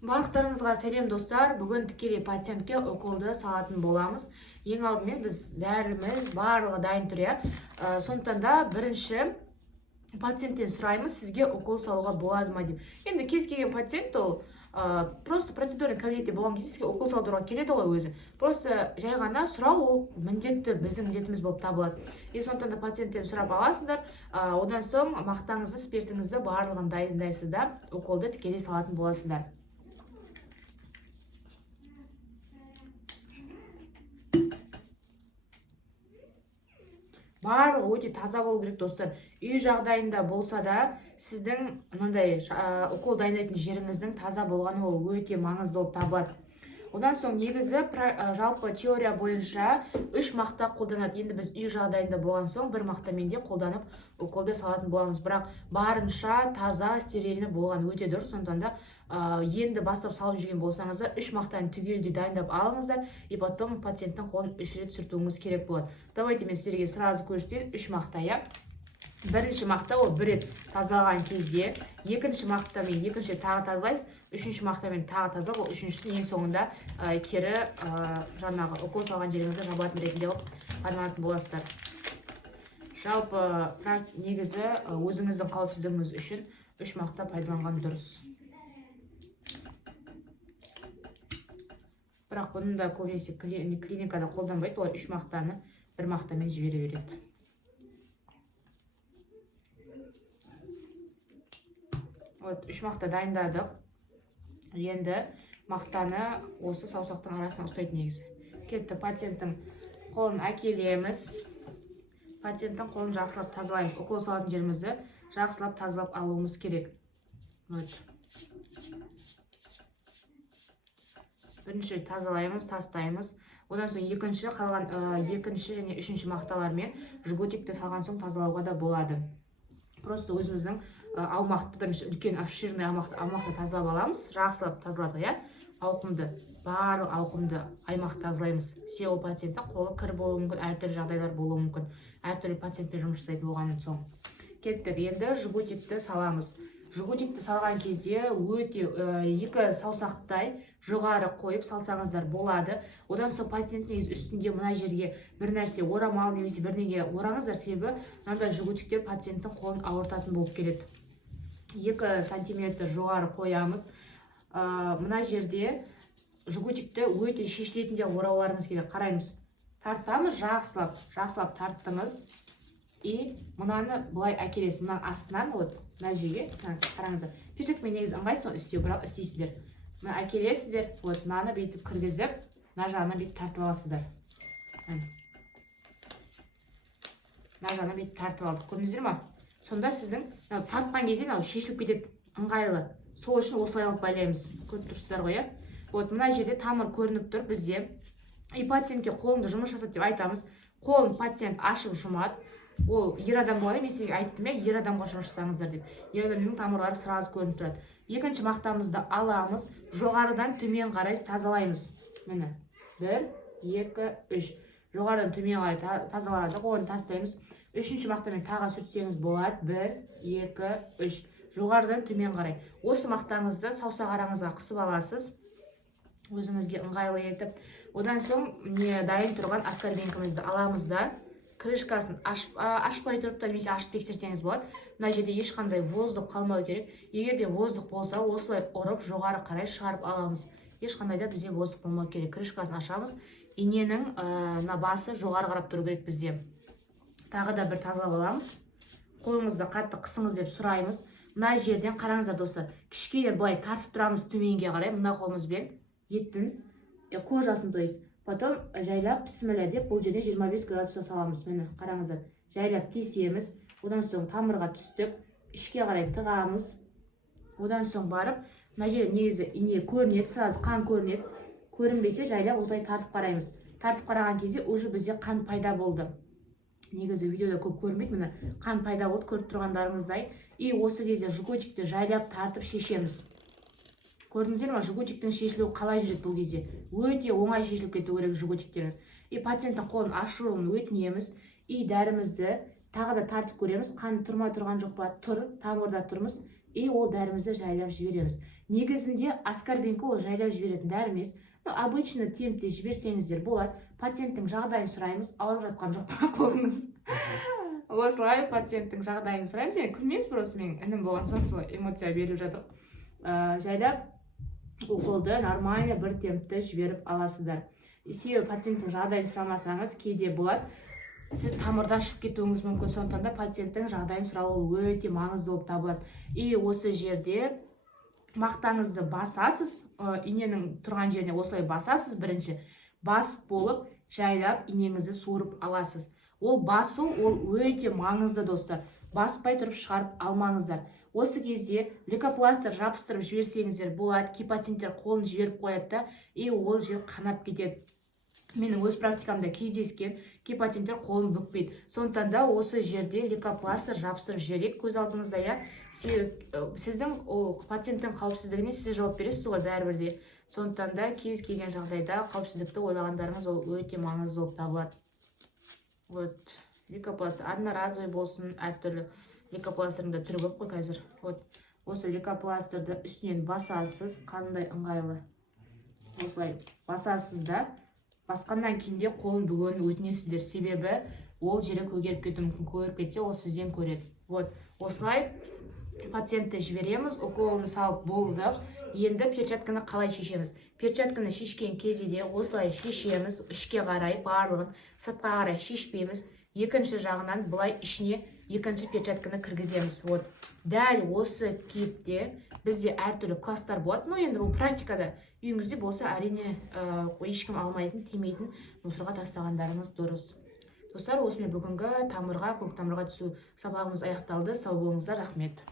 Барлықтарыңызға сәлем достар. Бүгін тікелей пациентке уколды салатын боламыз. Ең алдымен біз дәріміз барлығы дайын тұр, иә. Сондықтан да бірінші пациенттен сұраймыз, сізге укол салуға болады ма деп. Енді кез келген пациент ол просто процедурный кабинетте болған кезде сізге укол салдыруға келеді ғой өзі. Просто жай ғана сұрау ол міндетті, біздің міндетіміз болып табылады. Сондықтан да пациенттен сұрап аласыздар. Одан соң мақтаңызды, спиртіңізді барлығын дайындайсыз да уколды тікелей салатын боласыздар. Барлығы өте таза болу керек достар. Үй жағдайында болса да сіздің мынандай укол дайындайтын жеріңіздің таза болғаны ол өте маңызды болып табылады. Одан соң негізі жалпы теория бойынша 3 мақта қолданады. Енді біз үй жағдайында болған соң бір мақтамен де қолданып уколды салатын боламыз. Бірақ барынша таза, стерильні болған өте дұрыс. Сондықтан да енді бастап салып жүрген болсаңыздар 3 мақтаны түгелдей дайындап алыңыздар, и потом пациенттің қолын 3 рет сүртуіңіз керек болады. Давайте мен сіздерге сразу көрсетейін. 3 мақта, иә. Бірінші мақта ол 1 рет тазалаған кезде, екінші мақтамен екінші тағы тазалайсыз, үшінші мақтамен тағы тазалап, ол үшіншісін ең соңында кері жаңағы укол салған жеріңізді жабатын ретінде пайдаланатын боласыздар. Жалпы негізі өзіңіздің қауіпсіздігіңіз үшін 3 мақта пайдаланған дұрыс. Бірақ бұны да көбінесе клиникада қолданбайды, олар 3 мақтаны 1 мақтамен жібере береді. Вот, 3 мақта дайындадық. Енді мақтаны осы саусақтың арасына ұстайды негізі. Кетті, пациенттің қолын әкелеміз. Пациенттің қолын жақсылап тазалаймыз. Укол салатын жерімізді жақсылап тазалап алуымыз керек. Вот. Бірінші тазалаймыз, тастаймыз. Одан соң екінші және үшінші мақталармен жгутикті салған соң тазалауға да болады. Просто өзіміздің аумақты бірінші үлкен обширный аумақты тазалап аламыз, жақсылап тазаладық, иә. Ауқымды, барлық ауқымды аймақты тазалаймыз. Себебі пациенттің қолы кір болуы мүмкін, әртүрлі жағдайлар болуы мүмкін. Әртүрлі пациентпен жұмыс жасайтын болғаннан соң. Кеттік, енді жгутикті саламыз. Жгутикті салған кезде өте екі саусақтай жоғары қойып салсаңыздар болады. Одан соң пациенттің үстінде мына жерге бір нәрсе орамал немесе бірнеге ораңыздар, себебі мынандай жгутиктер пациенттің қолын ауыртатын болып келеді. 2 сантиметр жоғары қоямыз. Мына жерде жгутикті өте шешілетінде орауларыңыз керек. Қараймыз. Тартамыз, жақсылап тарттыңыз. И мынаны бұлай әкелесіз. Мынаның астынан, мына жерге, қараңыздар. Перчаткамен негізі ыңғайсыз істеу, бірақ істейсіздер. Мына әкелесіздер, мынаны бүйтіп кіргізіп, мына жағына бүйтіп тартып аласыздар. Мына жағына бүйтіп тартып алдық. Көрдіңіздер ме? Сонда сіздің тартқан кезде шешіліп кетеді, ыңғайлы. Сол үшін осылай алып байлаймыз. Көріп тұрсыздар ғой, иә? Мына жерде тамыр көрініп тұр бізде. И пациентке қолыңды жұмыс жасат деп айтамыз. Қолын пациент ашып жұмады. Ол ер адам болғанда, мен сізге айттым, ер адамға жұмыс жасаңыздар деп. Ер адамның тамырлары сразу көрініп тұрады. Екінші мақтамызды аламыз, жоғарыдан төмен қарай тазалаймыз. Міне, 1, 2, 3. Жоғарыдан төмен қарай тазаладық, оны тастаймыз. Үшінші мақтамен тағы сүртсеңіз болады. 1, 2, 3. Жоғарыдан төмен қарай. Осы мақтаңызды саусақ араңызға қысып аласыз. Өзіңізге ыңғайлы етіп. Одан соң дайын тұрған аскорбинкімізді аламыз да, крышкасын ашпай тұрып та немесе ашып тексерсеңіз болады. Мына жерде ешқандай воздух қалмау керек. Егер де воздух болса, осылай ұрып жоғары қарай шығарып аламыз. Ешқандай да бізде воздух болмау керек. Крышкасын ашамыз. Иненің басы жоғары қарап тұру керек бізде. Тағы да бір тазалап аламыз. Қолыңызды қатты қысыңыз деп сұраймыз. Мына жерден қараңыздар достар. Кішкене былай тартып тұрамыз төменге қарай. Мына қолымызбен еттің кожасын, то есть. Потом жайлап бісміллә деп бұл жерде 25 градуста саламыз. Мені қараңыздар. Жайлап кесеміз. Одан соң тамырға түстік. Ішке қарай тығамыз. Одан соң барып, мына жерде негізі ине көрінеді, сразу қан көрінеді. Көрінбесе жайлап осылай тартып қараймыз. Тартып қараған кезде уже бізде қан пайда болды. Негізі видеода көп көрінбейді, міне қан пайда болды, көріп тұрғандарыңыздай. И осы кезде жгутикті жайлап тартып шешеміз. Көрдіңіздер ме, жгутиктің шешілуі қалай жүреді бұл кезде? Өте оңай шешіліп кету керек жгутиктеріңіз. И пациенттің қолын ашуын өтінеміз. И дәрімізді тағы да тартып көреміз. Қан тұрмай тұрған жоқ па? Тұр, тамырда тұрмыз. и ол дәрімізді жайлап жібереміз. Негізінде аскорбинка ол жайлап жіберетін дәрі емес. Обычно темпте жіберсеңіздер болады. Пациенттің жағдайын сұраймыз, ауырып жатқан жоқ па қолыңыз. Осылай пациенттің жағдайын сұраймыз. Және күлмейміз, просто мен інім болған соң солай эмоция беріп жатыр. Жайлап уколды нормально бір темпті жіберіп аласыздар. Себебі пациенттің жағдайын сұрамасаңыз кейде болады, сіз тамырдан шығып кетуіңіз мүмкін. Сондықтан да пациенттің жағдайын сұрау ол өте маңызды болып табылады. И осы жерде мақтаңызды басасыз, иненің тұрған жеріне осылай басасыз. Бірінші басып болып жайлап инеңізді суырып аласыз. Ол басу ол өте маңызды, достар. Баспай тұрып шығарып алмаңыздар. Осы кезде лейкопластыр жабыстырып жіберсеңіздер болады. Кей пациенттер қолын жіберіп қояды да, и ол жер қанап кетеді. Менің өз практикамда кездескен, кей пациенттер қолын бүкпейді. Сондықтан да осы жерде лейкопластыр жабыстырып жіберейік. Көз алдыңызда, я сіздің пациенттің қауіпсіздігіне сіз жауап бересіз ғой бәрібірде. Сондықтан да кез келген жағдайда қауіпсіздікті ойлағандарыңыз ол өте маңызды болып табылады. Вот, лейкопластыр одноразовый болсын, әртүрлі лейкопластрдың түрі көп қой қазір. Вот, осы лейкопластрды үстінен басасыз, қандай ыңғайлы. Осылай басасыз да, басқаннан кейін де қолын бүгін өтінесіздер, себебі ол жері көгеріп кетуі мүмкін. Көгеріп кетсе, ол сізден көреді. Вот, осылай пациентті жібереміз, уколын салып болдық. Енді перчатканы қалай шешеміз? Перчатканы шешкен кезде де осылай шешеміз, ішке қарай барлығын, сыртқа қарай шешпейміз. Екінші жағынан былай ішіне екінші перчатканы кіргіземіз. Вот, дәл осы кейіпте бізде әртүрлі класстар болады. Но енді бұл практикада үйіңізде болса, әрине ешкім алмайтын, тимейтін мусорға тастағандарыңыз дұрыс. Достар, осымен бүгінгі тамырға, көк тамырға түсу сабағымыз аяқталды. Сау болыңыздар, рахмет.